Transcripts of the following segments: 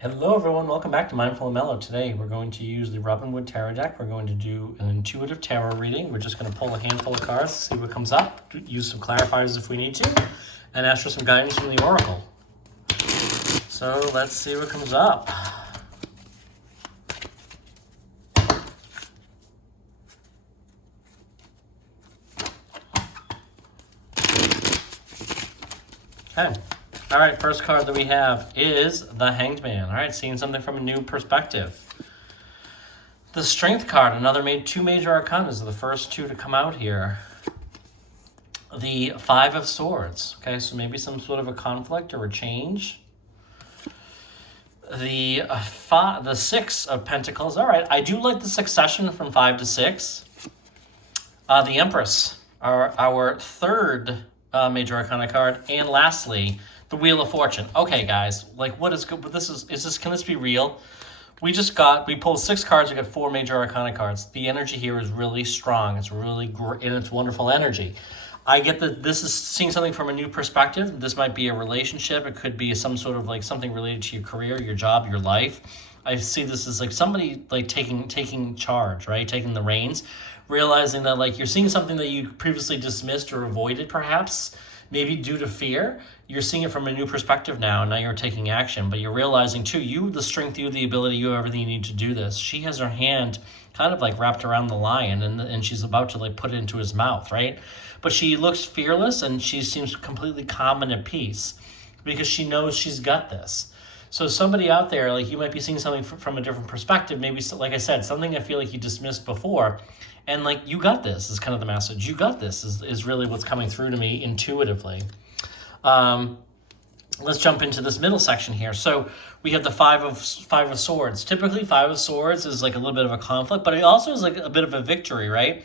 Hello everyone, welcome back to Mindful and Mellow. Today we're going to use the Robin Wood Tarot deck. We're going to do an intuitive tarot reading. We're just going to pull a handful of cards, see what comes up, use some clarifiers if we need to, and ask for some guidance from the Oracle. So let's see what comes up. Okay. All right, first card that we have is the Hanged Man. All right, seeing something from a new perspective. The Strength card, two major arcana, is the first two to come out here. The Five of Swords. Okay, so maybe some sort of a conflict or a change. The Six of Pentacles. All right, I do like the succession from 5 to 6. The Empress, our third major arcana card, and lastly, the Wheel of Fortune. Okay, guys, like what is good? Can this be real? We pulled 6 cards. We got 4 major arcana cards. The energy here is really strong. It's really great, and it's wonderful energy. I get that this is seeing something from a new perspective. This might be a relationship. It could be some sort of like something related to your career, your job, your life. I see this as like somebody like taking charge, right? Taking the reins, realizing that like you're seeing something that you previously dismissed or avoided perhaps, maybe due to fear. You're seeing it from a new perspective now, and now you're taking action. But you're realizing too, you have the strength, you have the ability, you have everything you need to do this. She has her hand kind of like wrapped around the lion, and she's about to like put it into his mouth, right? But she looks fearless, and she seems completely calm and at peace because she knows she's got this. So somebody out there, like you might be seeing something from a different perspective. Maybe, like I said, something I feel like you dismissed before. And like, you got this is kind of the message. You got this is really what's coming through to me intuitively. Let's jump into this middle section here. So we have the five of swords. Typically, 5 of swords is like a little bit of a conflict, but it also is like a bit of a victory, right?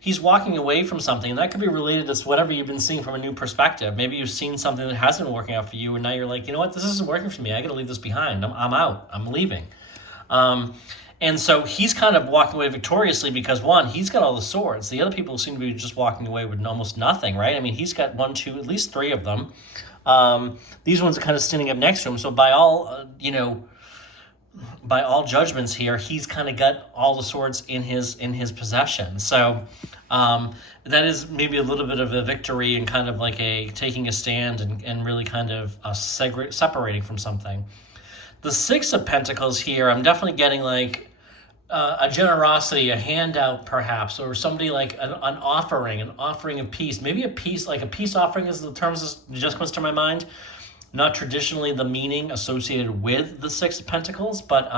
He's walking away from something, and that could be related to whatever you've been seeing from a new perspective. Maybe you've seen something that hasn't been working out for you, and now you're like, you know what, this isn't working for me. I got to leave this behind. I'm out. I'm leaving. And so he's kind of walking away victoriously because, one, he's got all the swords. The other people seem to be just walking away with almost nothing, right? I mean, he's got 1, 2, at least 3 of them. These ones are kind of standing up next to him. So by all, by all judgments here, he's kind of got all the swords in his possession. So that is maybe a little bit of a victory and kind of like a taking a stand and really kind of separating from something. The 6 of Pentacles here, I'm definitely getting like a generosity, a handout perhaps, or somebody like an offering of peace. Maybe a peace offering is the term that just comes to my mind. Not traditionally the meaning associated with the 6 of Pentacles, but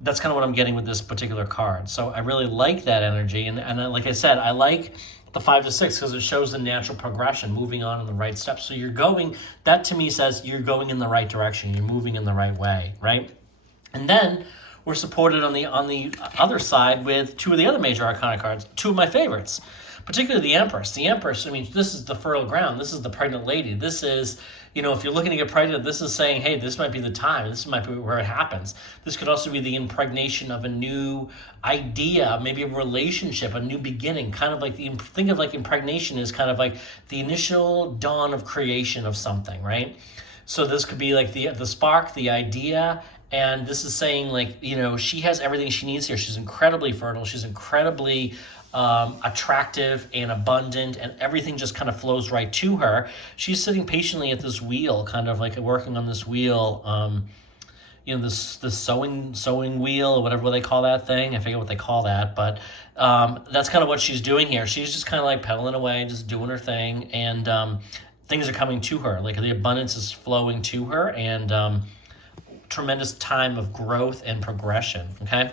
that's kind of what I'm getting with this particular card. So I really like that energy. And like I said, I like the 5 to 6 because it shows the natural progression, moving on in the right steps. So that to me says you're going in the right direction. You're moving in the right way, right? And then we're supported on the other side with 2 of the other major arcana cards, 2 of my favorites, particularly the Empress. The Empress, I mean, this is the fertile ground. This is the pregnant lady. This is, if you're looking to get pregnant, this is saying, hey, this might be the time. This might be where it happens. This could also be the impregnation of a new idea, maybe a relationship, a new beginning. Kind of like think of like impregnation is kind of like the initial dawn of creation of something, right? So this could be like the spark, the idea. And this is saying like, she has everything she needs here. She's incredibly fertile. She's incredibly attractive and abundant, and everything just kind of flows right to her. She's sitting patiently at this wheel, kind of like working on this wheel, this sewing wheel or whatever they call that thing. I forget what they call that, but that's kind of what she's doing here. She's just kind of like pedaling away, just doing her thing, and things are coming to her. Like the abundance is flowing to her, and tremendous time of growth and progression. Okay.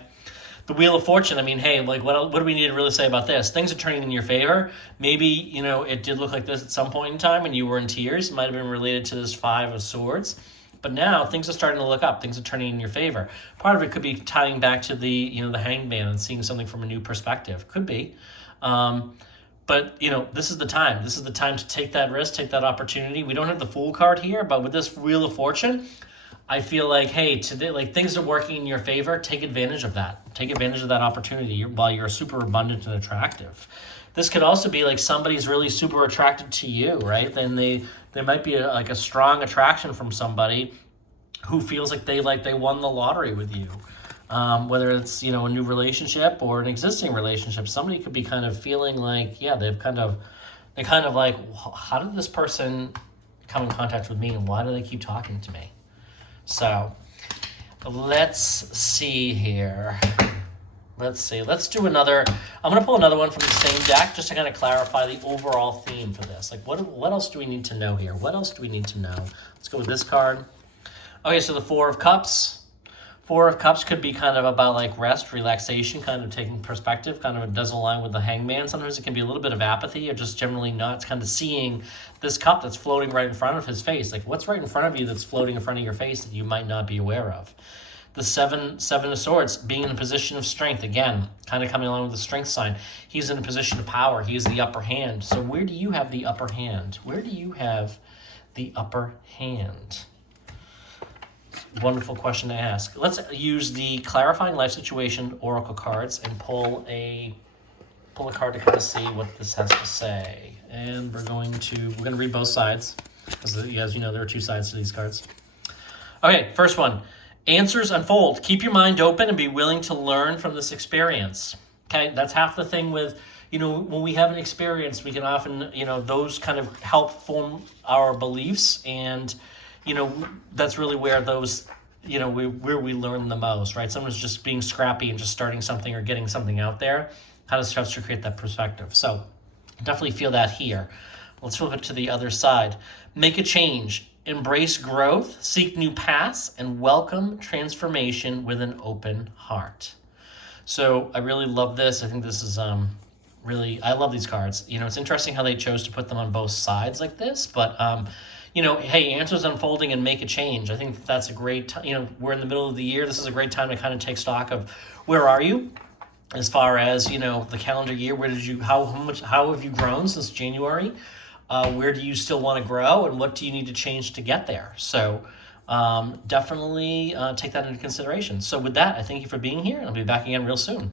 The Wheel of Fortune, I mean, hey, like what do we need to really say about this? Things are turning in your favor. Maybe, it did look like this at some point in time and you were in tears. It might have been related to this 5 of Swords. But now things are starting to look up. Things are turning in your favor. Part of it could be tying back to the Hanged Man and seeing something from a new perspective. Could be. But, this is the time. This is the time to take that risk, take that opportunity. We don't have the Fool card here, but with this Wheel of Fortune, I feel like, hey, today, like things are working in your favor. Take advantage of that. Take advantage of that opportunity while you're super abundant and attractive. This could also be like somebody's really super attracted to you, right? Then there might be a strong attraction from somebody who feels like they won the lottery with you. Whether it's, you know, a new relationship or an existing relationship, somebody could be kind of feeling like, yeah, they kind of like, how did this person come in contact with me, and why do they keep talking to me? So let's see here. Let's do another. I'm going to pull another one from the same deck just to kind of clarify the overall theme for this. Like, what else do we need to know here? What else do we need to know? Let's go with this card. Okay, so the Four of Cups. Four of Cups could be kind of about like rest, relaxation, kind of taking perspective, kind of it does align with the Hangman. Sometimes it can be a little bit of apathy or just generally not kind of seeing this cup that's floating right in front of his face. Like, what's right in front of you that's floating in front of your face that you might not be aware of? The seven of Swords, being in a position of strength, again, kind of coming along with the strength sign. He's in a position of power. He has the upper hand. So where do you have the upper hand? Where do you have the upper hand? Wonderful question to ask. Let's use the Clarifying Life Situation Oracle cards and pull a card to kind of see what this has to say. And we're going to read both sides, because as you know, there are two sides to these cards. Okay, first one. Answers unfold. Keep your mind open and be willing to learn from this experience. Okay, that's half the thing with, you know, when we have an experience, we can often, you know, those kind of help form our beliefs, and, you know, that's really where those, you know, where we learn the most, right? Someone's just being scrappy and just starting something or getting something out there kind of starts to create that perspective. So definitely feel that here. Let's flip it to the other side. Make a change. Embrace growth, seek new paths, and welcome transformation with an open heart. So I really love this. I think this is really, I love these cards. You know, it's interesting how they chose to put them on both sides like this, but you know, hey, answers unfolding and make a change. I think that's a great, you know, we're in the middle of the year. This is a great time to kind of take stock of where are you as far as, you know, the calendar year. Where did you, how have you grown since January? Where do you still want to grow, and what do you need to change to get there? So definitely take that into consideration. So with that, I thank you for being here, and I'll be back again real soon.